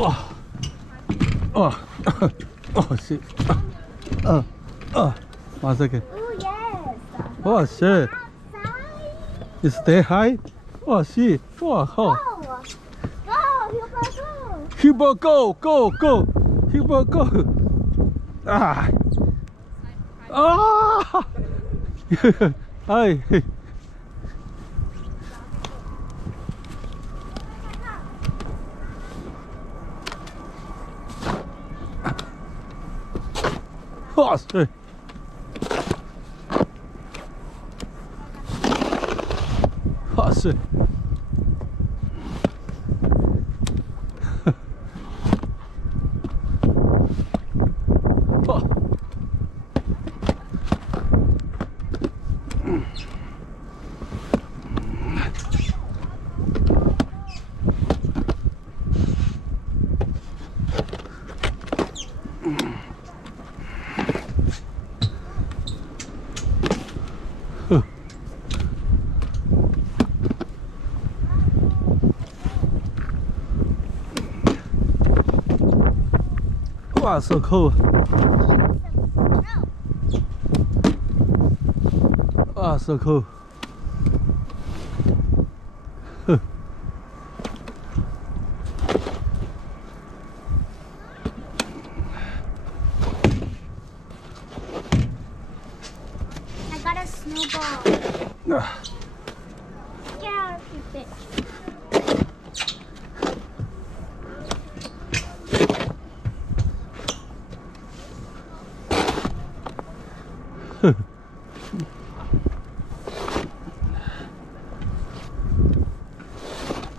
哇，哇，哦shit，one second。Oh yes. Oh shit. You stay high. Oh shit. Wow. Go. Huber, go, go, go. Huber, go. Ah. Ah. Hey. Oh shit. Oh shit. Wow, so cool. Wow, so cool. I got a snowball. Get out of your bitch.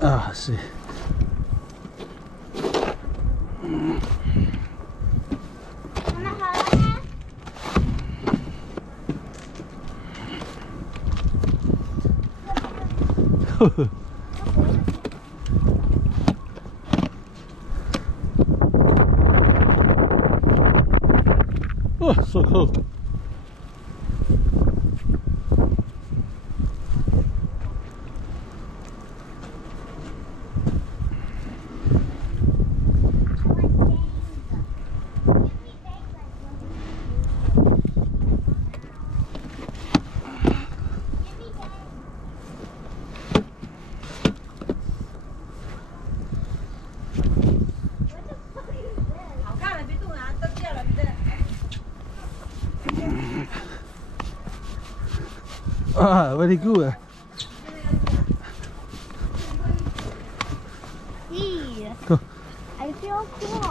Ah, see. Oh, so cool. Ah, very good. See, Go. I feel cool.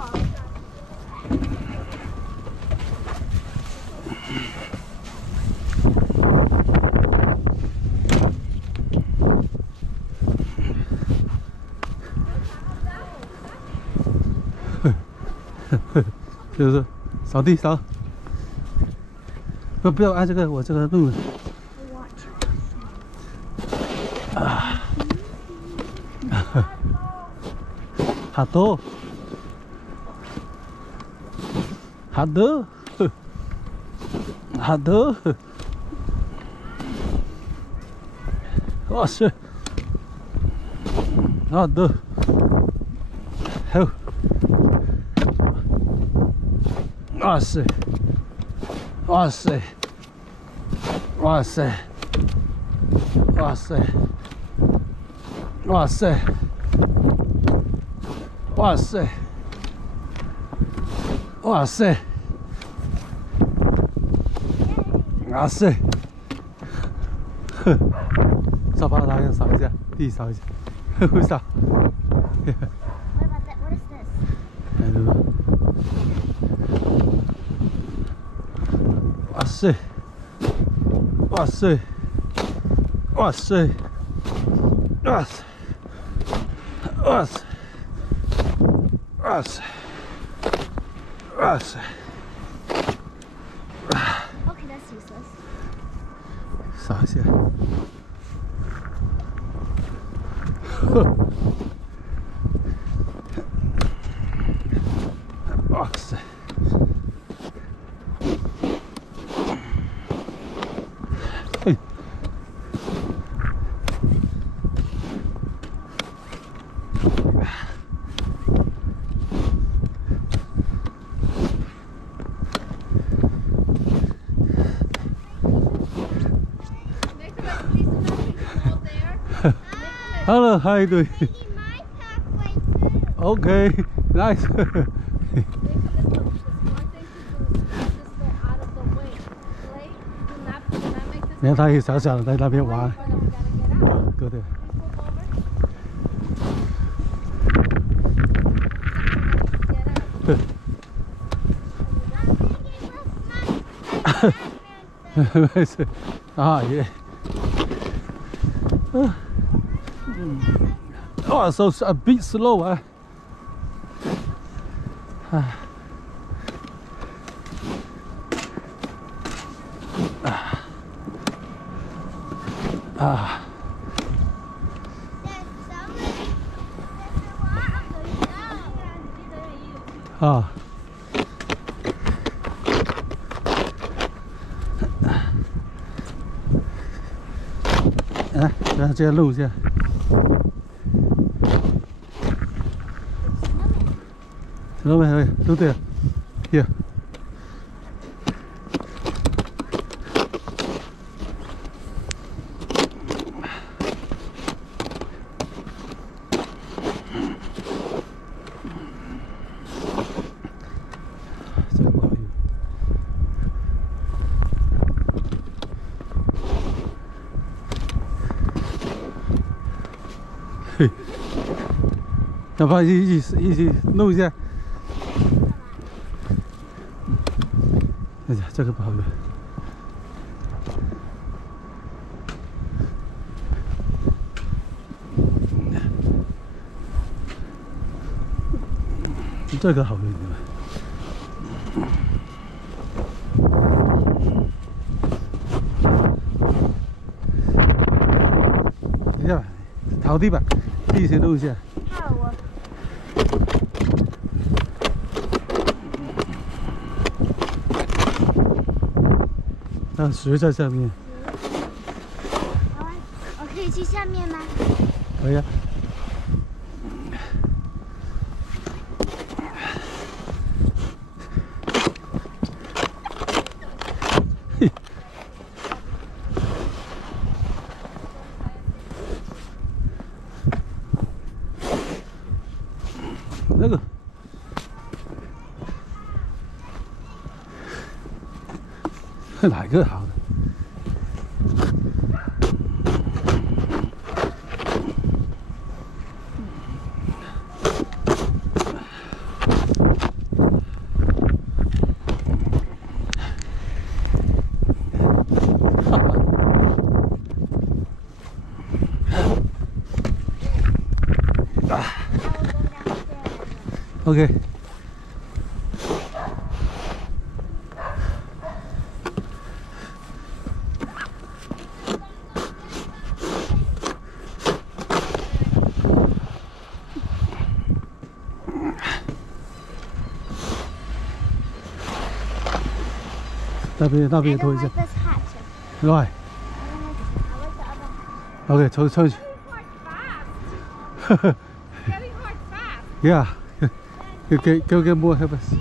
Huh. 就是扫地扫，不要按这个，我这个路。啊，好多，好多，好多，哇塞，好多，好。哇塞！哇塞！哇塞！哇塞！哇塞！哇塞！哇塞！哇塞！哼，扫把拿人扫一下，地扫一下，会扫。What about that? What is this? I don't know. 哇塞！哇塞！哇塞！哇塞！哇塞！哇塞！哇塞！ Okay, that's useless. 扫一下。哇塞！嘿！嗨，对。 Making my pathway too. OK, nice. They 你看他一个小小的在那边玩，对对。没事，啊也。Oh, so a bit slow, eh? Ah. 来，咱这录一下。老板，都对了，here。这个不好用。嘿，要不然一起弄一下。 哎呀，这个不好用。这个好用点。等一下，逃地吧，一起弄一下。好啊。 那石在下面。我可以去下面吗？可以啊。嘿。那个。 哪个好的？OK。 那边拖一下。Right. OK， 抽去。Yeah. Go get more help us.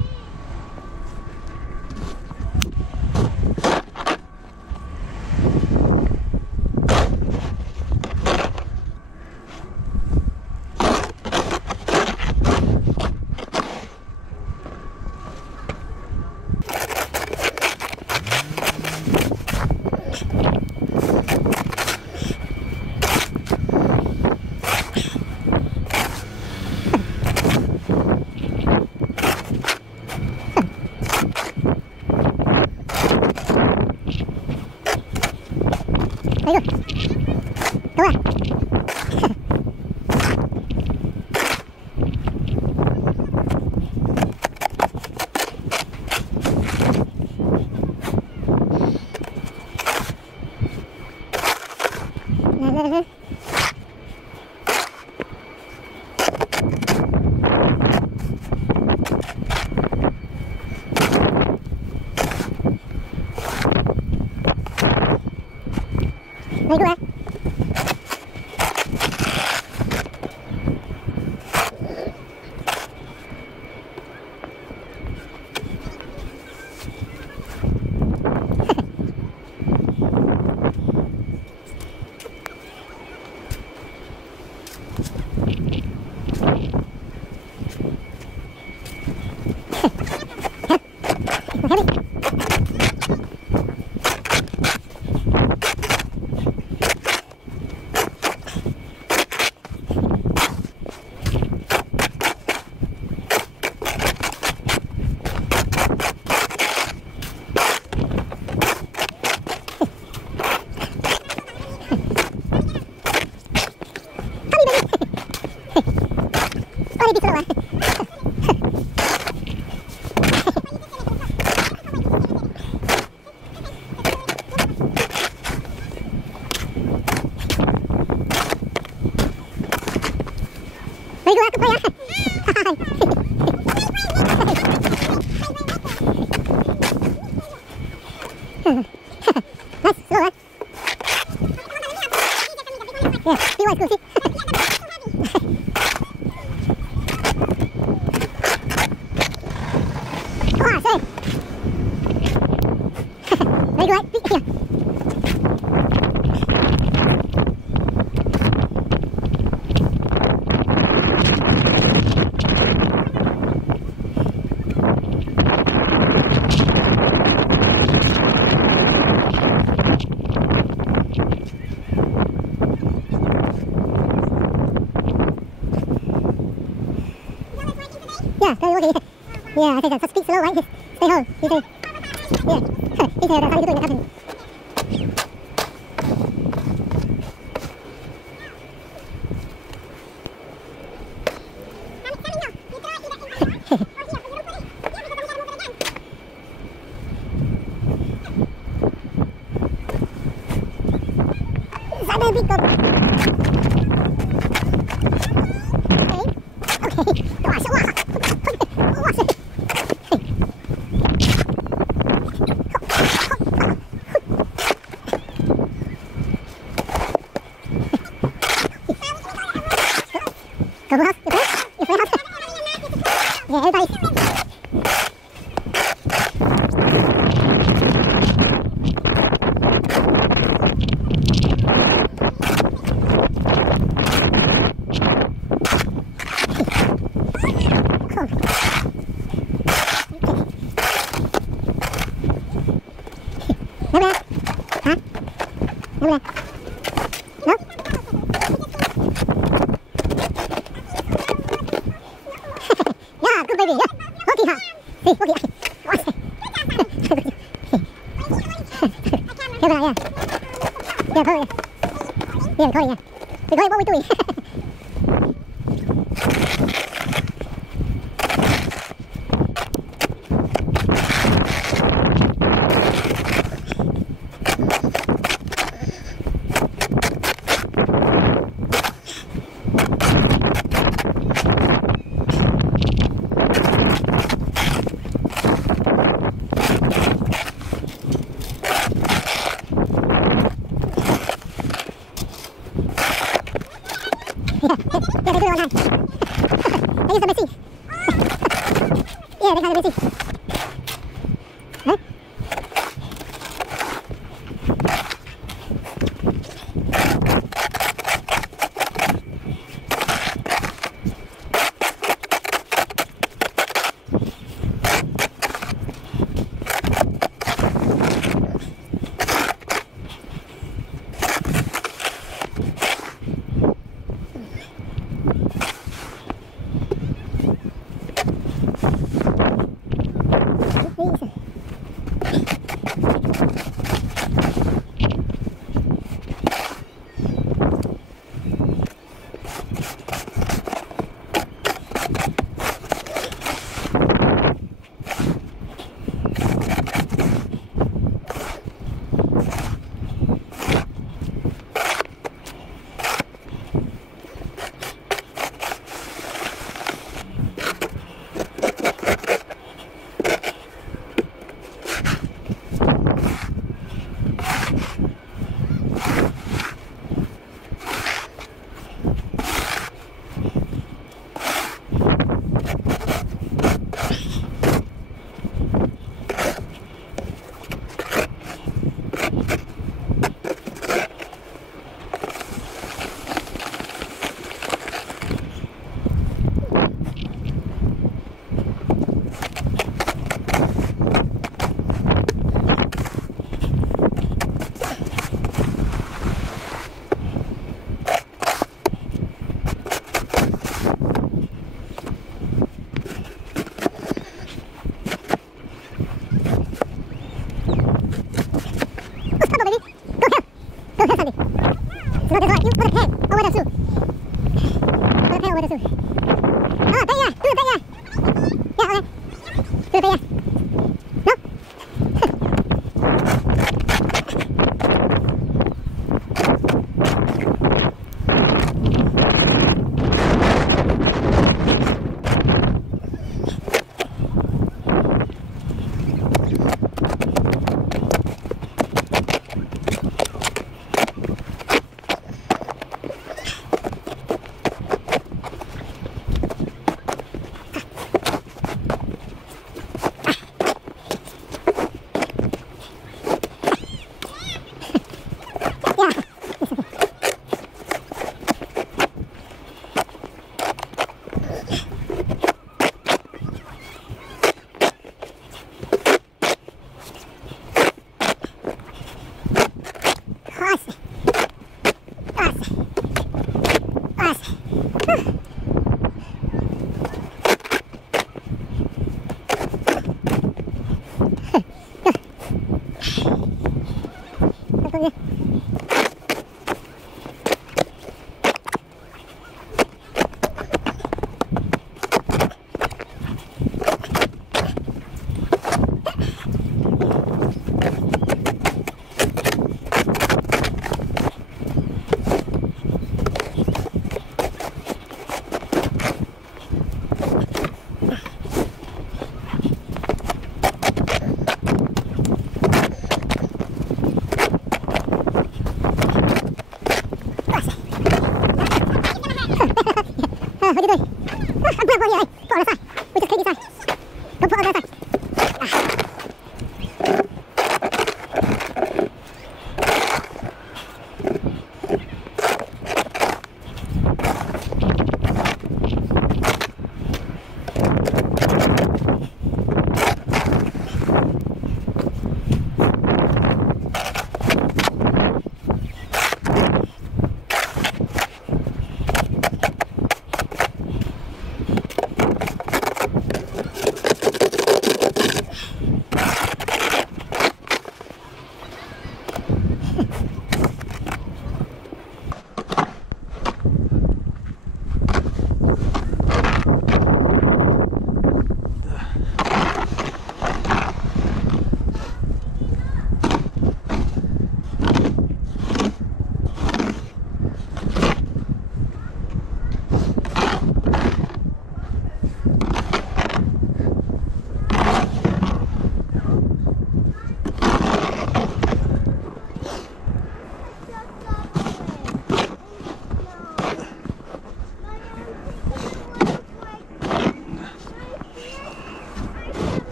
big slow one. Very good, good boy. Nice, slow one. Yeah, see why it's good, see? Oh, sorry. Very good, here. Yeah, very okay. Yeah, I think that's speak slow, right? Stay home. You say, yeah. He said that's how you do it. Happening. Big go. Okay. Okay. Wow, so wow. Wow. Go house. You play house. Yeah, everybody. No bad. Huh? No bad. No? Yeah, good baby. Yeah. Okay, huh? See, okay. Watch it. Yeah, yeah. Yeah, Corey. Yeah, Corey, yeah. We're going, what we're doing. Yeah, they do it all the time. They use the machine. Yeah, they have the machine. Huh?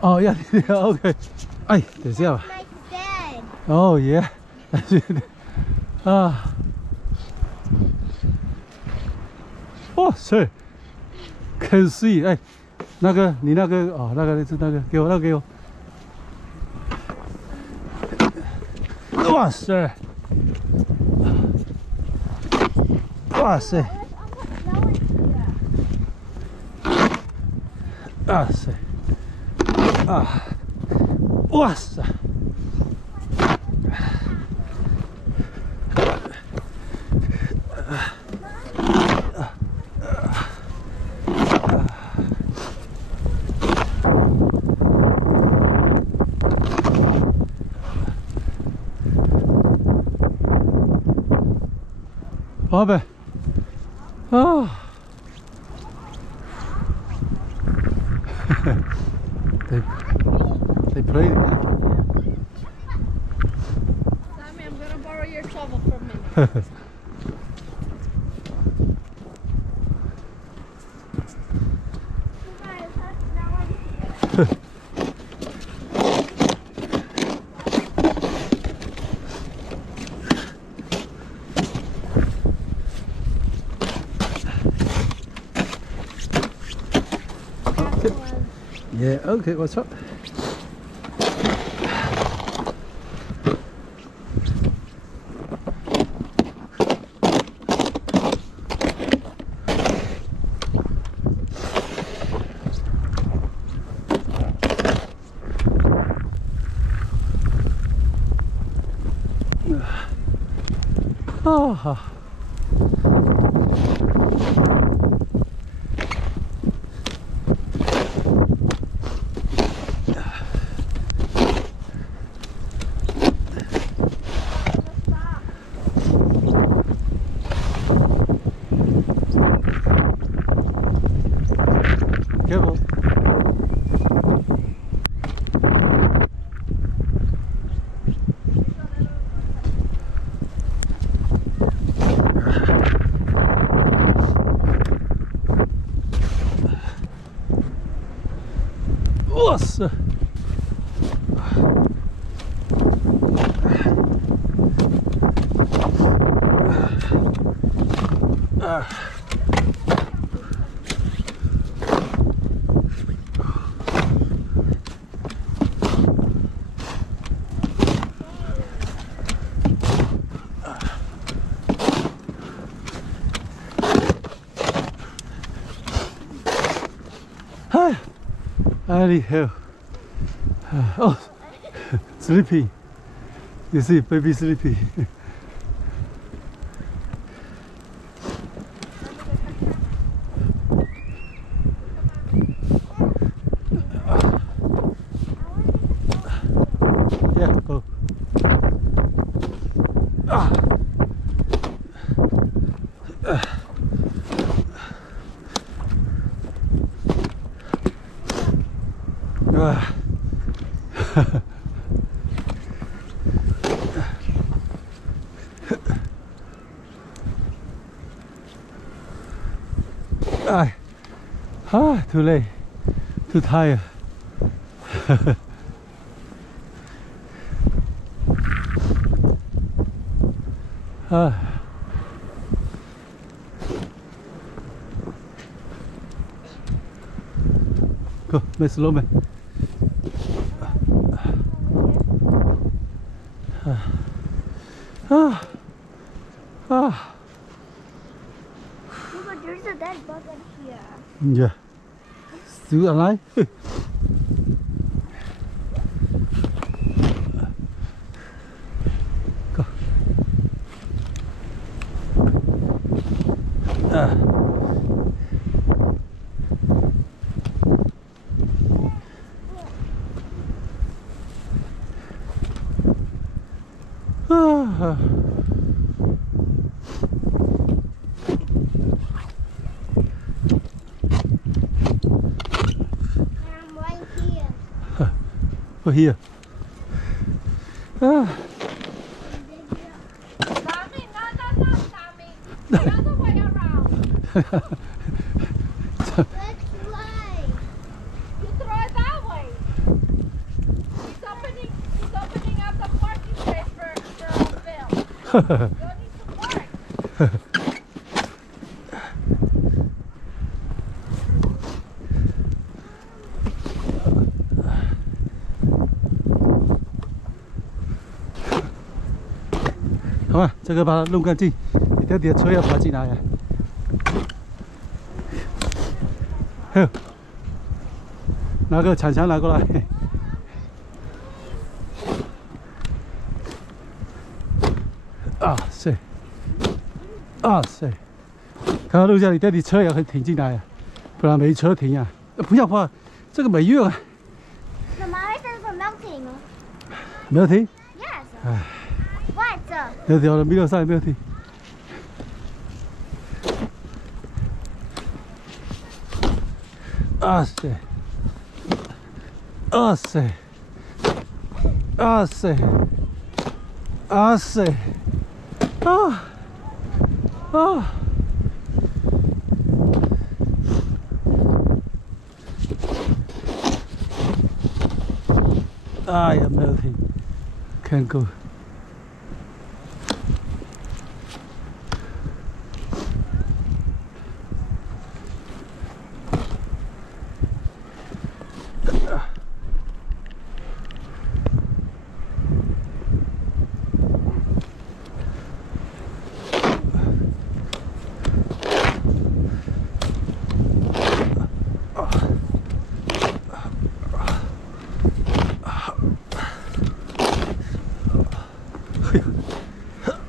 Oh yeah, yeah, okay. 哎，等一下吧。Oh yeah. 啊。哇塞 ，Can see， 哎，那个你那个哦，那个是那个，给我那个给我。哇塞！哇塞！哇塞！啊！哇塞！宝贝，啊！They played it. Sammy, I'm gonna borrow your shovel for a minute. Yeah, okay, what's up? 啊！Careful. Nossa! Hi, anyhow. Oh, sleepy. You see, baby sleepy. Yeah, go. Too late, too tired. Go, make slow man. There's a dead bug in here. Yeah. Still alive? Go. Oh, here. Tommy, no, Tommy. The other way around. Let's play. You throw it that way. He's opening up the parking space for Bill. You need to work.好吧，这个把它弄干净，你的车要爬进来呀。嘿，拿个铲枪拿过来。啊塞，啊塞，看到路上你的车也可以停进来呀，不然没车停呀。不要怕，这个没用啊。The mine is for melting. 没有停。 Yes. 唉。 What? 那条的米路上没有停。啊塞！啊塞！啊塞！啊塞！啊！啊！哎呀，没有停 ，can't go。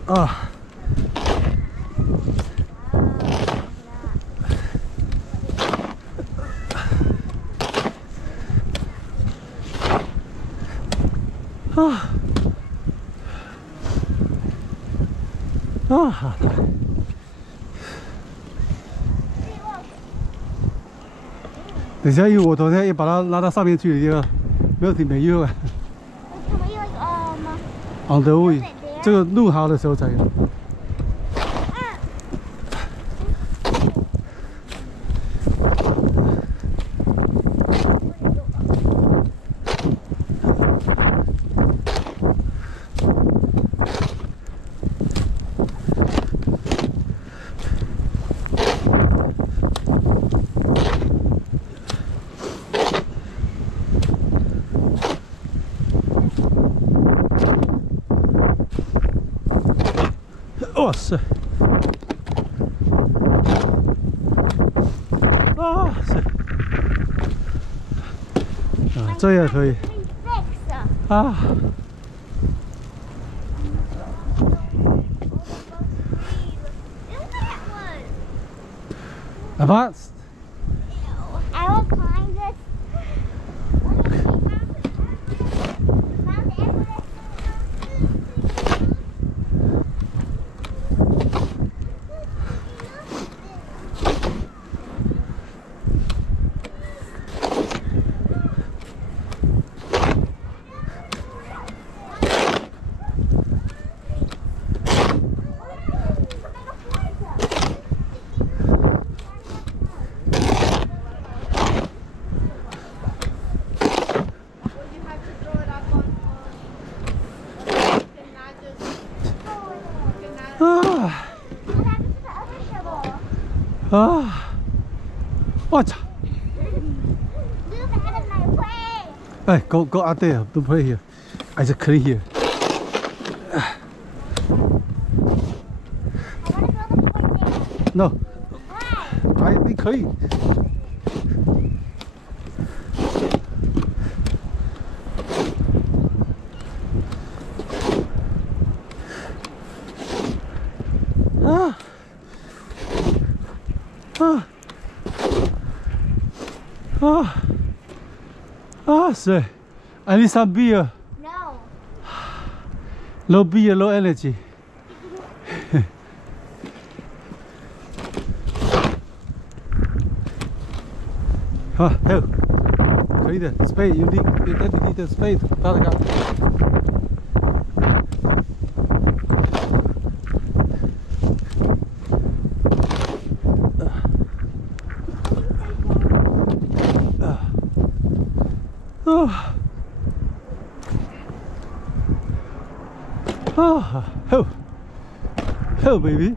啊。好的。等下我昨天也把它拉到上面去了，没有停没用啊。On the way， 这个录好的时候才有。哇塞！啊塞！啊，这样可以。啊！阿爸。I will climb this. What? Move out of my way. Hey, go out there. Don't play here. I just clean here. I want to go the point there. No, Why? 你可以。Sir, I need some beer. No. Low beer, low energy. Help. 可以的 ，spade， you need the spade， 把它搞。Help, baby.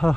好。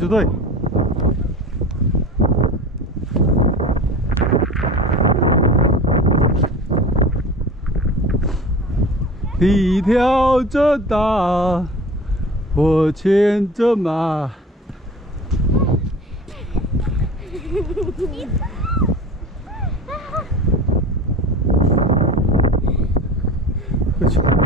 就对。地条这大，我牵着马。过去。